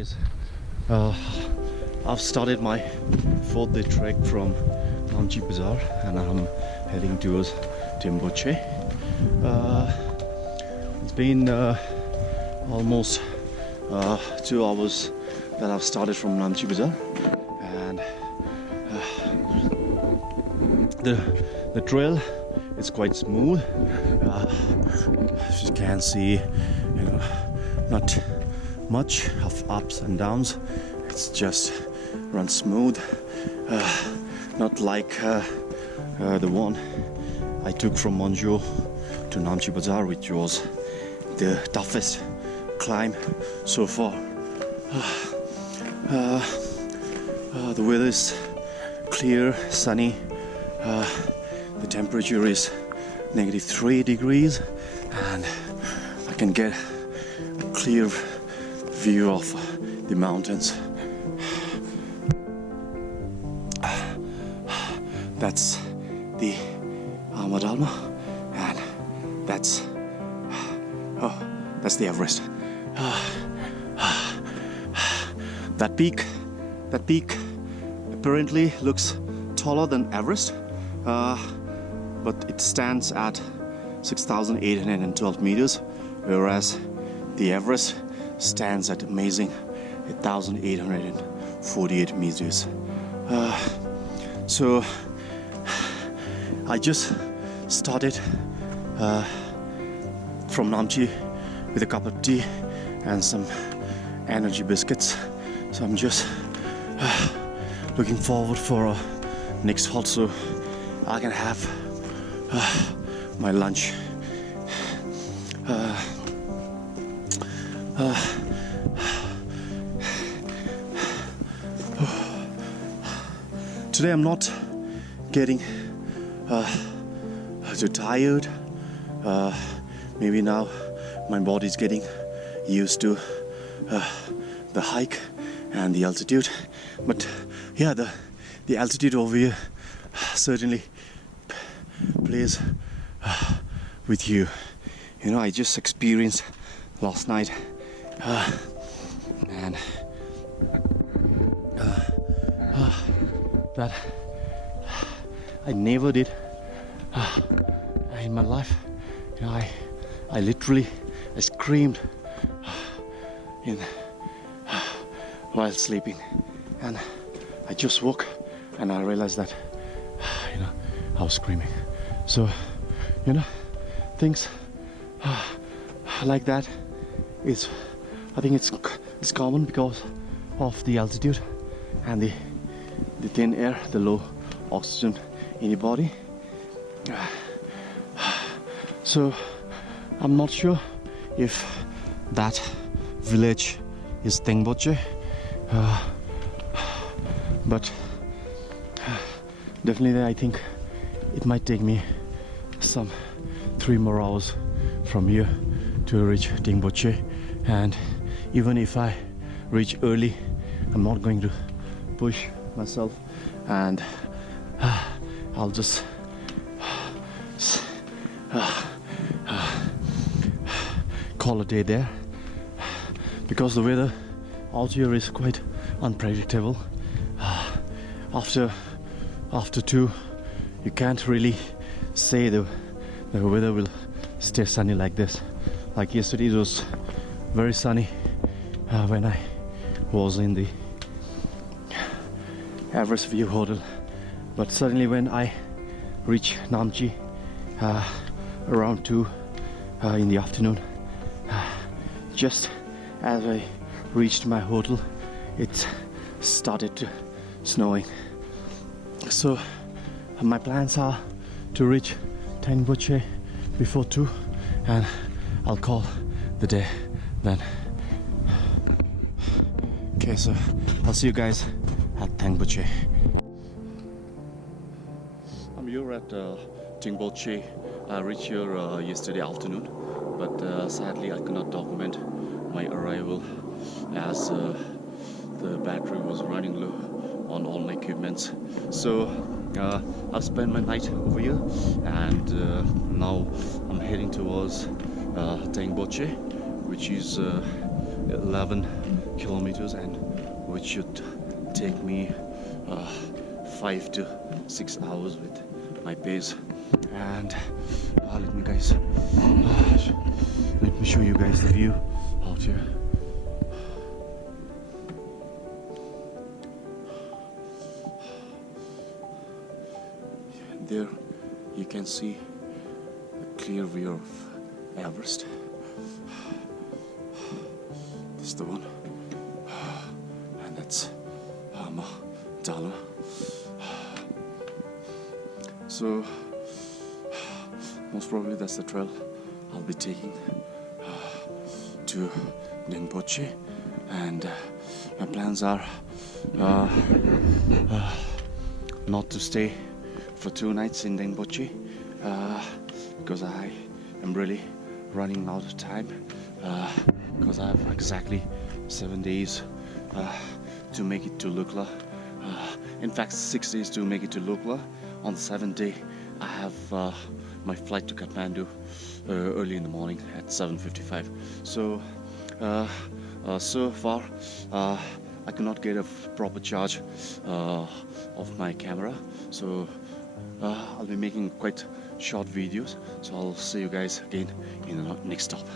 guys, I've started my 4th day trek from Namche Bazaar and I'm heading towards Timboche. It's been almost 2 hours that I've started from Namche Bazaar, and the trail is quite smooth. As you can see, not much of ups and downs. It's just run smooth, not like the one I took from Monjo to Namche Bazaar, which was the toughest climb so far. The weather is clear, sunny. The temperature is -3 degrees, and I can get a clear view of the mountains. That's the Alma, and that's the Everest. That peak apparently looks taller than Everest, but it stands at 6,812 meters, whereas the Everest stands at amazing 1,848 meters. So I just started from Namche with a cup of tea and some energy biscuits. So I'm just looking forward for next halt so I can have my lunch. Today I'm not getting too tired. Maybe now my body's getting used to the hike and the altitude, but yeah, the altitude over here certainly plays with you. I just experienced last night, and that I never did in my life. I literally screamed while sleeping, and I just woke and I realized that I was screaming. So things like that is, I think it's common because of the altitude and the thin air, the low oxygen in your body. So I'm not sure if that village is Tengboche, but definitely I think it might take me some 3 more hours from here to reach Tengboche. And even if I reach early, I'm not going to push myself, and I'll just call a day there, because the weather out here is quite unpredictable. After 2, you can't really say the weather will stay sunny like this. Like yesterday, it was very sunny when I was in the Everest View Hotel, but suddenly when I reached Namche around 2 in the afternoon, just as I reached my hotel, it started to snowing. So my plans are to reach Tengboche before 2, and I'll call the day then. Okay, so I'll see you guys at Tengboche. I'm here at Tengboche. I reached here yesterday afternoon, but sadly I could not document my arrival as the battery was running low on all my equipments. So I've spent my night over here, and now I'm heading towards Tengboche, which is 11 kilometers, and which should take me 5 to 6 hours with my pace. And let me show you guys the view out here. There you can see a clear view of Everest. This is the one, and that's Dala. So most probably that's the trail I'll be taking to Rinpoche, and my plans are not to stay for 2 nights in Rinpoche because I am really running out of time, because I have exactly 7 days to make it to Lukla. In fact, 6 days to make it to Lukla. On the 7th day I have my flight to Kathmandu early in the morning at 7:55. So so far I cannot get a proper charge of my camera, so I'll be making quite short videos. So I'll see you guys again in the next stop.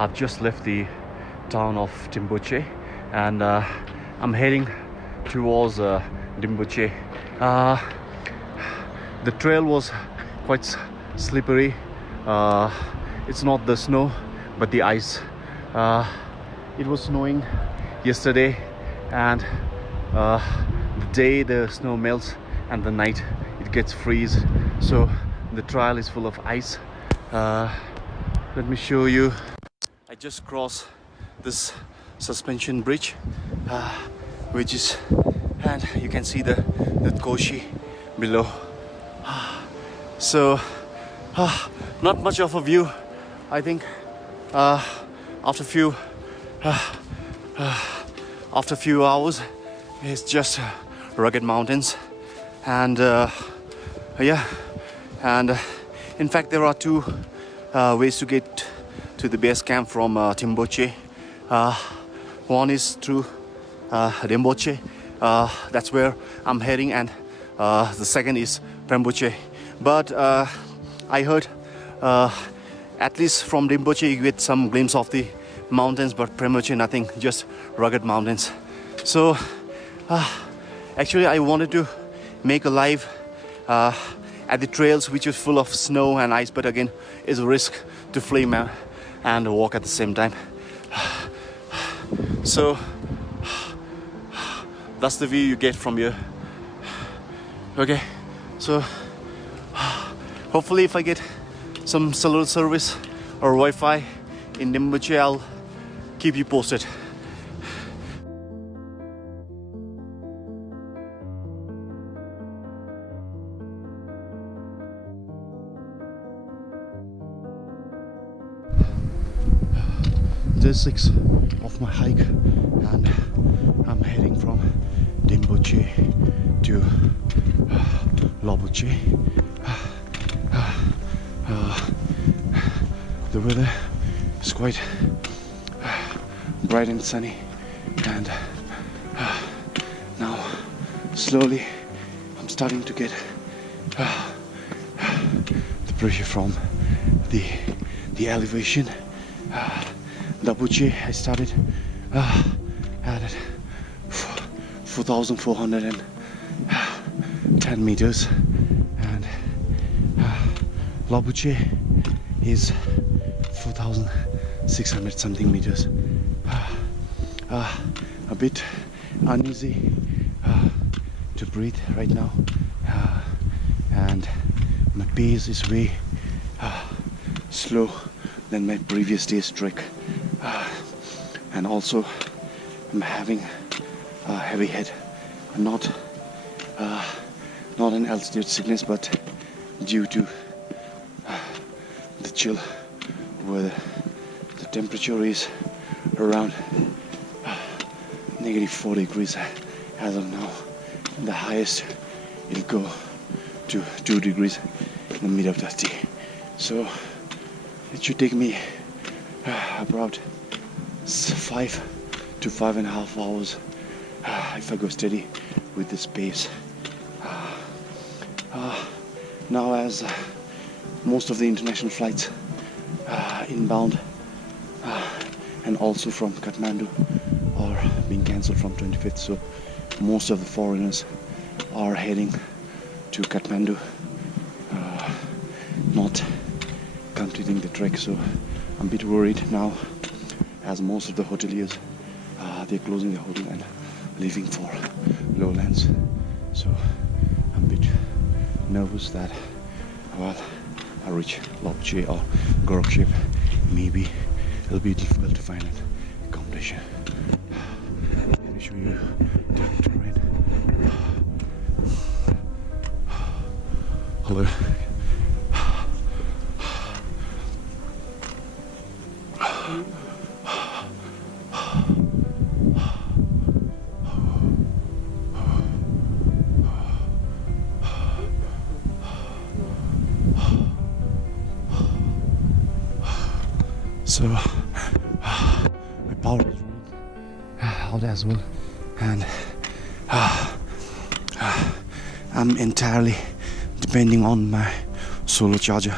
I've just left the town of Rinpoche, and I'm heading towards Rinpoche. The trail was quite slippery. It's not the snow but the ice. It was snowing yesterday, and the day the snow melts and the night it gets freeze, so the trail is full of ice. Let me show you. I just crossed this suspension bridge, which is, and you can see the Koshi below. So not much of a view. I think after few hours it's just rugged mountains, and yeah, and in fact there are 2 ways to get to the base camp from Rinpoche. One is through Rinpoche, that's where I'm heading, and the second is Rinpoche. But I heard at least from Rinpoche you get some glimpse of the mountains, but Rinpoche nothing, just rugged mountains. So actually I wanted to make a live at the trails which is full of snow and ice, but again it's a risk to film and walk at the same time. So that's the view you get from here. Okay, so hopefully if I get some cellular service or Wi-Fi in Rinpoche, I'll keep you posted. Day 6 of my hike, and I'm heading from Rinpoche to Lobuche. The weather is quite bright and sunny, and now slowly I'm starting to get the pressure from the elevation. Lobuche, I started at 4,410 meters, and Lobuche is 4,600 something meters. A bit uneasy to breathe right now, and my pace is way slow than my previous day's trek, and also I'm having a heavy head, not an altitude sickness, but due to the chill where the temperature is around -4 degrees as of now, and the highest it'll go to 2 degrees in the middle of the day. So it should take me about 5 to 5.5 hours if I go steady with this pace. Now, as most of the international flights inbound and also from Kathmandu are being cancelled from 25th, so most of the foreigners are heading to Kathmandu, not completing the trek. So I'm a bit worried now, as most of the hoteliers they're closing the hotel and leaving for lowlands. So I'm a bit nervous that while I reach Lopche or Gorakshep, maybe it'll be difficult to find an accommodation. Let me show you the terrain. Hello. So my power is running out as well, and I'm entirely depending on my solar charger,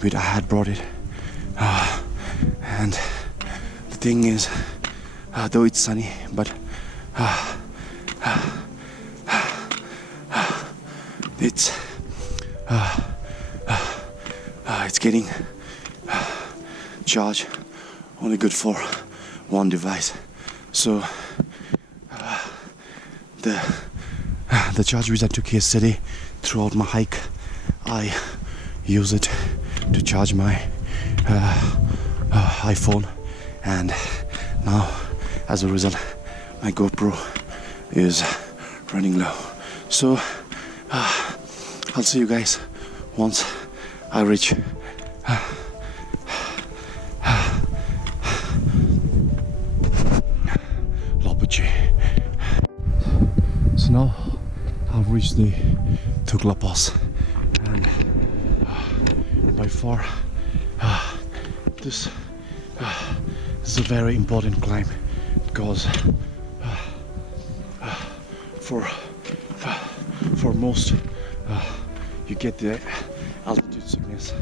which I had brought it. And the thing is, though it's sunny, but it's getting charge only good for one device. So the charge which I took yesterday throughout my hike, I use it to charge my iPhone, and now as a result my GoPro is running low. So I'll see you guys once I reach So now I've reached the Tukla Pass, and by far this is a very important climb, because for most you get the altitude sickness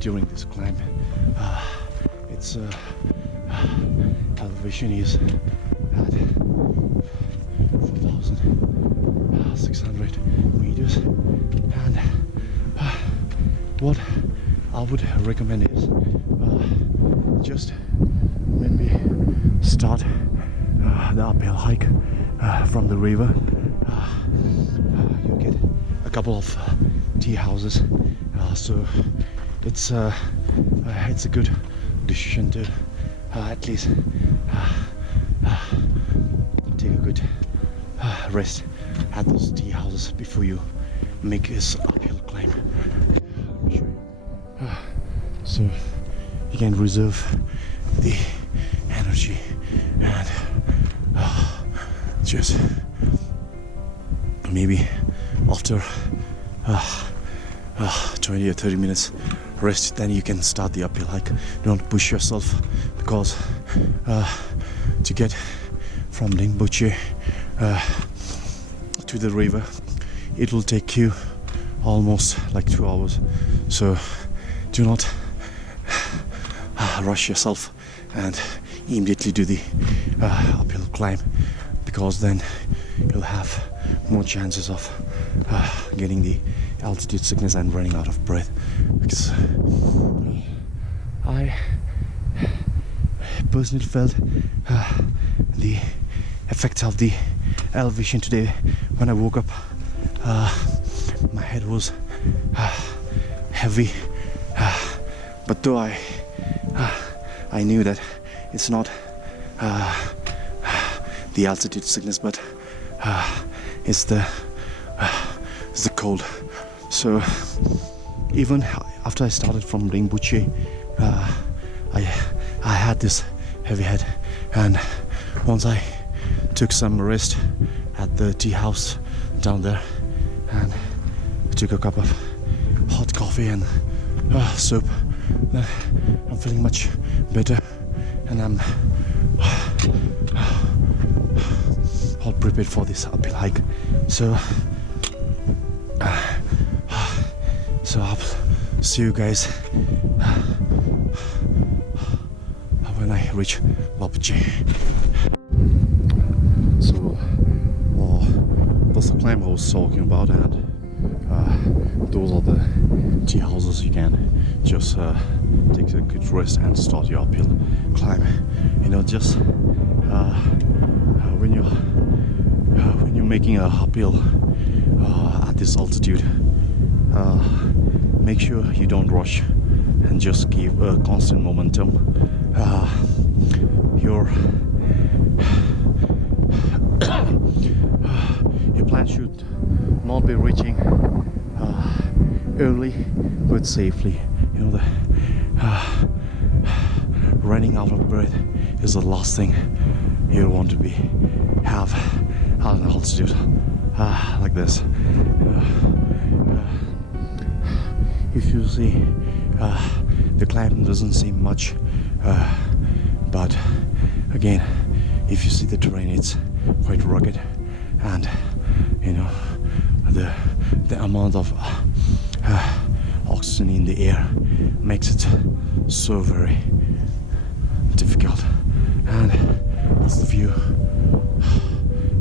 during this climb. Its elevation is at 4,600 meters, and what I would recommend is just when we start the uphill hike from the river, you get a couple of tea houses, so it's a good decision to at least take a good rest at those tea houses before you make this uphill climb. Let me show you. So you can reserve the energy and just maybe after 20 or 30 minutes rest, then you can start the uphill hike. Don't push yourself, because to get from Rinpoche to the river, it will take you almost like 2 hours. So do not rush yourself and immediately do the uphill climb, because then you'll have more chances of getting the altitude sickness and running out of breath. Because I personally felt the effects of the elevation today. When I woke up, my head was heavy, but though I knew that it's not the altitude sickness, but it's the cold. So even after I started from Rinpoche I had this heavy head, and once I took some rest at the tea house down there, and took a cup of hot coffee and soup, then I'm feeling much better, and I'm all prepared for this uphill hike. So I'll see you guys when I reach Lopji. So that's the climb I was talking about, and those are the tea houses. You can just take a good rest and start your uphill climb. You know, just when you're making a uphill at this altitude, make sure you don't rush and just keep a constant momentum. Your plan should not be reaching early but safely. You know, the running out of breath is the last thing you want to have at an altitude like this. If you see the climb doesn't seem much, but again, if you see the terrain, it's quite rugged, and you know, the amount of oxygen in the air makes it so very difficult. And that's the view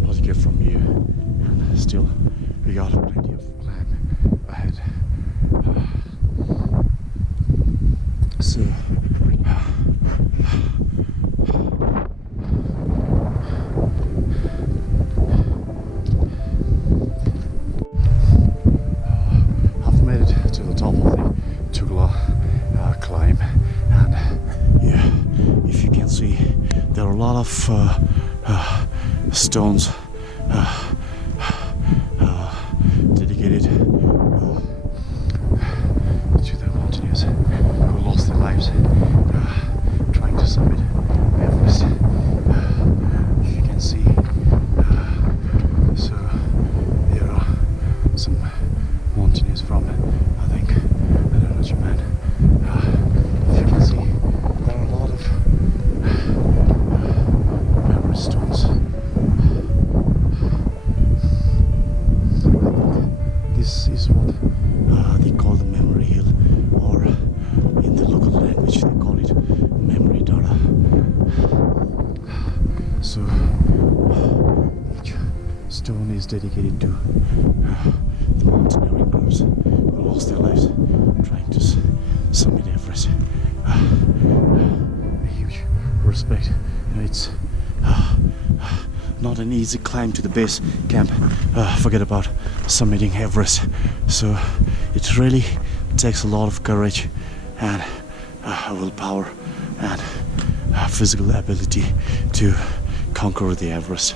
what you get from here, and still we got plenty of climb ahead. So I've made it to the top of the Tugla climb, and yeah, if you can see, there are a lot of stones dedicated to the mountaineers who lost their lives trying to summit Everest. If you can see, so there are some mountaineers from, I think, I don't know, Japan. If you can see, there are a lot of Everest stones. This is what they call the memory hill, or in the local language they call it memory dara. So each stone is dedicated to the mountaineering groups who lost their lives trying to summit Everest. A huge respect. You know, it's not an easy climb to the base camp. Forget about summiting Everest. So it really takes a lot of courage and willpower and physical ability to conquer the Everest.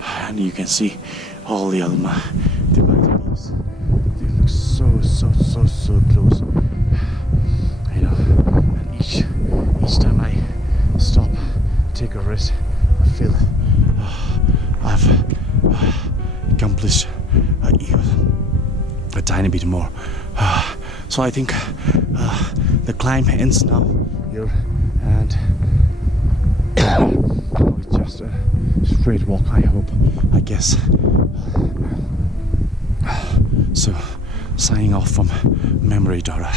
And you can see all the other the mountains. They look so close. You know, and each time I stop, take a rest, I feel I've accomplished even a tiny bit more. So I think the climb ends now here, and it's just a straight walk, I guess. So signing off from Memory Dara.